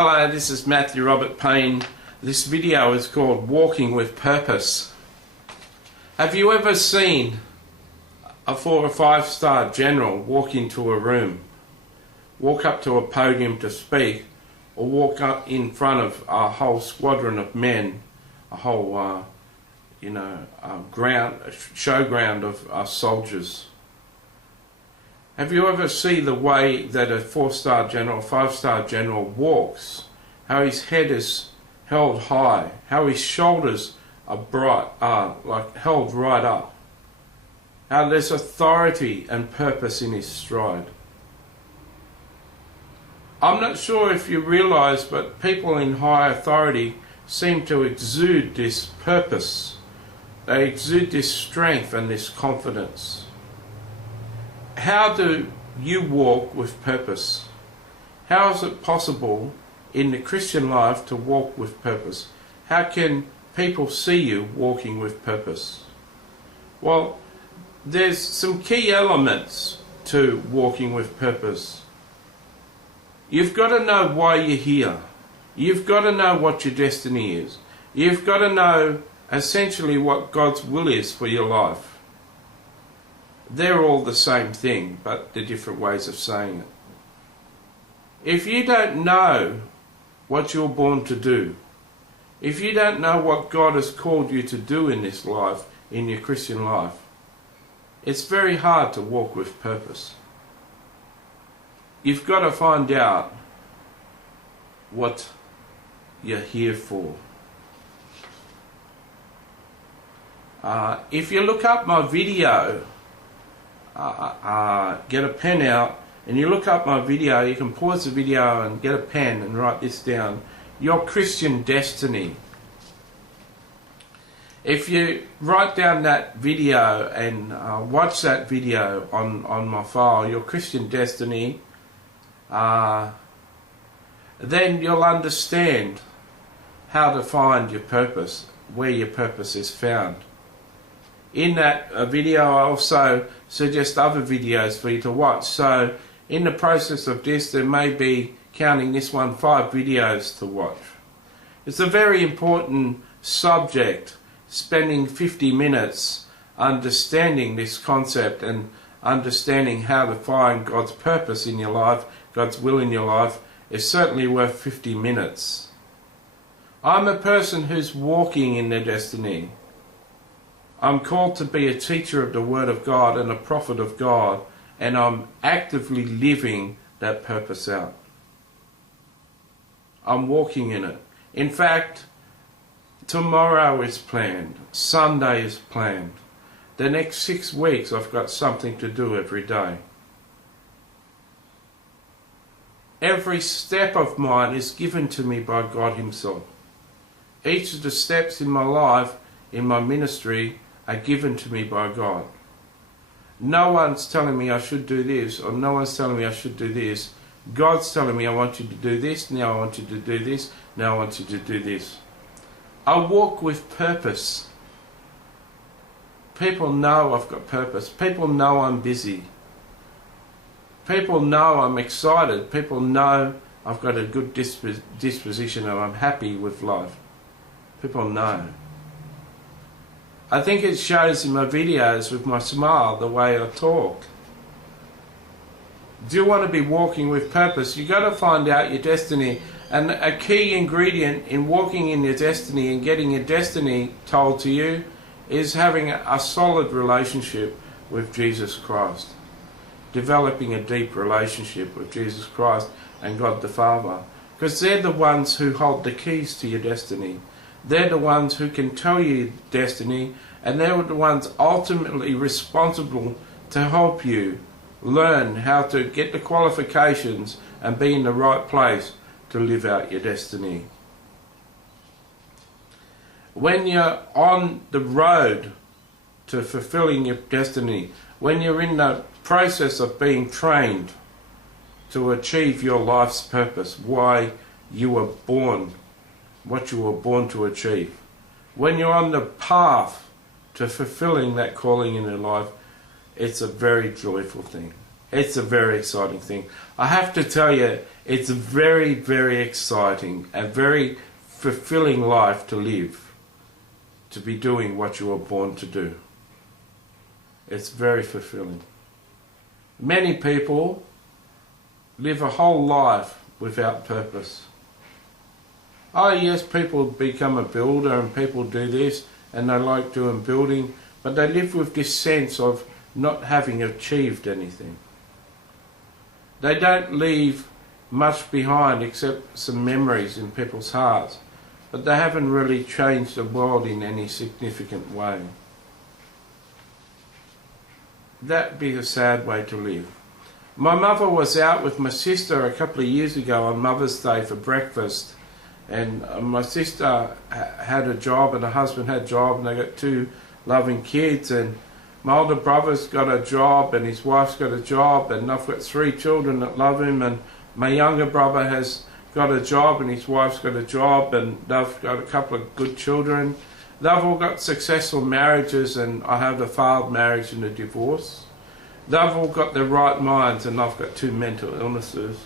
Hello, this is Matthew Robert Payne. This video is called Walking with Purpose. Have you ever seen a 4 or 5-star general walk into a room, walk up to a podium to speak, or walk up in front of a whole squadron of men, a whole showground of soldiers? Have you ever seen the way that a 4-star general, 5-star general walks? How his head is held high, how his shoulders are held right up, how there's authority and purpose in his stride. I'm not sure if you realise, but people in high authority seem to exude this purpose. They exude this strength and this confidence. How do you walk with purpose? How is it possible in the Christian life to walk with purpose? How can people see you walking with purpose? Well, there's some key elements to walking with purpose. You've got to know why you're here. You've got to know what your destiny is. You've got to know essentially what God's will is for your life. They're all the same thing, but they're different ways of saying it. If you don't know what you're born to do, if you don't know what God has called you to do in this life, in your Christian life, it's very hard to walk with purpose. You've got to find out what you're here for. If you look up my video, get a pen out and you look up my video, you can pause the video and get a pen and write this down. Your Christian destiny. If you write down that video and watch that video on my file, Your Christian Destiny, then you'll understand how to find your purpose, where your purpose is found. In that video I also suggest other videos for you to watch. So in the process of this, there may be, counting this one, 5 videos to watch. It's a very important subject, spending 50 minutes understanding this concept and understanding how to find God's purpose in your life, God's will in your life, is certainly worth 50 minutes. I'm a person who's walking in their destiny. I'm called to be a teacher of the Word of God and a prophet of God, and I'm actively living that purpose out. I'm walking in it. In fact, tomorrow is planned. Sunday is planned. The next 6 weeks I've got something to do every day. Every step of mine is given to me by God Himself. Each of the steps in my life, in my ministry, are given to me by God. No one's telling me I should do this, or no one's telling me I should do this. God's telling me, I want you to do this, now I want you to do this, now I want you to do this. I walk with purpose. People know I've got purpose. People know I'm busy. People know I'm excited. People know I've got a good disposition and I'm happy with life. People know. I think it shows in my videos with my smile, the way I talk. Do you want to be walking with purpose? You've got to find out your destiny. And a key ingredient in walking in your destiny and getting your destiny told to you is having a solid relationship with Jesus Christ. Developing a deep relationship with Jesus Christ and God the Father. Because they're the ones who hold the keys to your destiny. They're the ones who can tell you destiny, and they're the ones ultimately responsible to help you learn how to get the qualifications and be in the right place to live out your destiny. When you're on the road to fulfilling your destiny, when you're in the process of being trained to achieve your life's purpose, why you were born, what you were born to achieve, when you're on the path to fulfilling that calling in your life, it's a very joyful thing. It's a very exciting thing. I have to tell you, it's a very, very exciting and very fulfilling life to live, to be doing what you were born to do. It's very fulfilling. Many people live a whole life without purpose. Oh yes, people become a builder and people do this and they like doing building, but they live with this sense of not having achieved anything. They don't leave much behind except some memories in people's hearts, but they haven't really changed the world in any significant way. That'd be a sad way to live. My mother was out with my sister a couple of years ago on Mother's Day for breakfast, and my sister had a job and her husband had a job and they got two loving kids, and my older brother's got a job and his wife's got a job, and I've got 3 children that love him, and my younger brother has got a job and his wife's got a job, and they've got a couple of good children. They've all got successful marriages, and I have a failed marriage and a divorce. They've all got their right minds, and I've got 2 mental illnesses.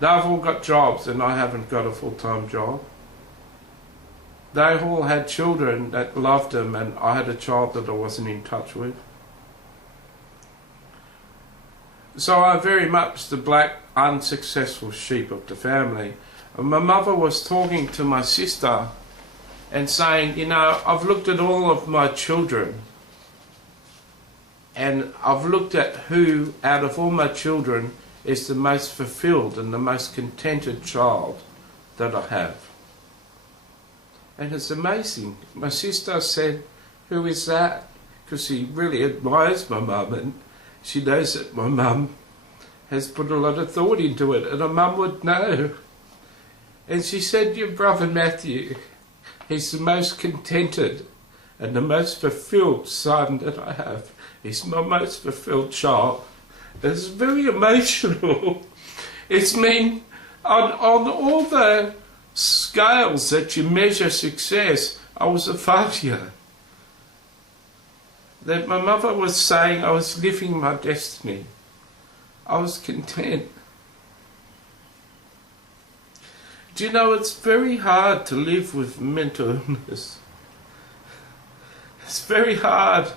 They've all got jobs, and I haven't got a full-time job. They've all had children that loved them, and I had a child that I wasn't in touch with. So I'm very much the black, unsuccessful sheep of the family. And my mother was talking to my sister and saying, you know, I've looked at all of my children, and I've looked at who out of all my children is the most fulfilled and the most contented child that I have. And it's amazing. My sister said, who is that? Because she really admires my mum, and she knows that my mum has put a lot of thought into it, and her mum would know. And she said, your brother Matthew, he's the most contented and the most fulfilled son that I have. He's my most fulfilled child. It's very emotional. It's mean, on all the scales that you measure success, I was a failure. That my mother was saying I was living my destiny. I was content. Do you know, it's very hard to live with mental illness. It's very hard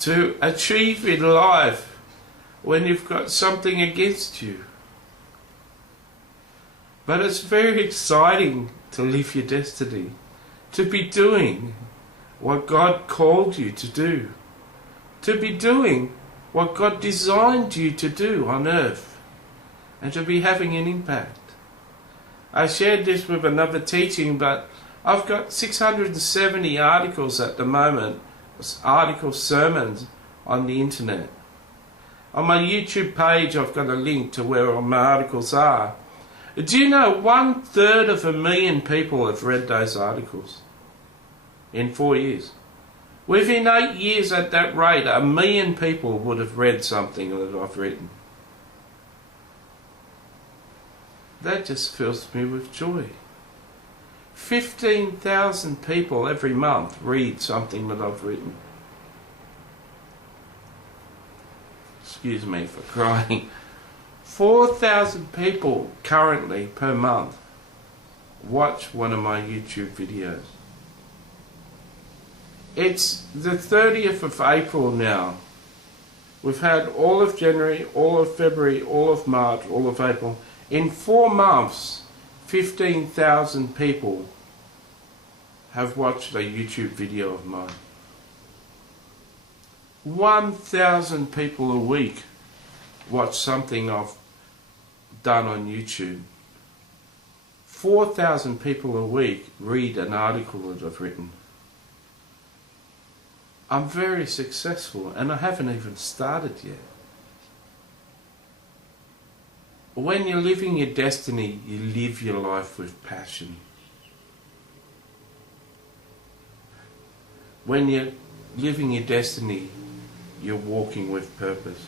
to achieve in life when you've got something against you. But it's very exciting to live your destiny, to be doing what God called you to do, to be doing what God designed you to do on earth, and to be having an impact. I shared this with another teaching, but I've got 670 articles at the moment, sermons on the internet. On my YouTube page I've got a link to where all my articles are. Do you know 1/3 people have read those articles in 4 years? Within 8 years at that rate, 1 million people would have read something that I've written. That just fills me with joy. 15,000 people every month read something that I've written. Excuse me for crying. 4,000 people currently per month watch one of my YouTube videos. It's the 30th of April now. We've had all of January, all of February, all of March, all of April. In 4 months, 15,000 people have watched a YouTube video of mine. 1,000 people a week watch something I've done on YouTube. 4,000 people a week read an article that I've written. I'm very successful, and I haven't even started yet. When you're living your destiny, you live your life with passion. When you're living your destiny, you're walking with purpose.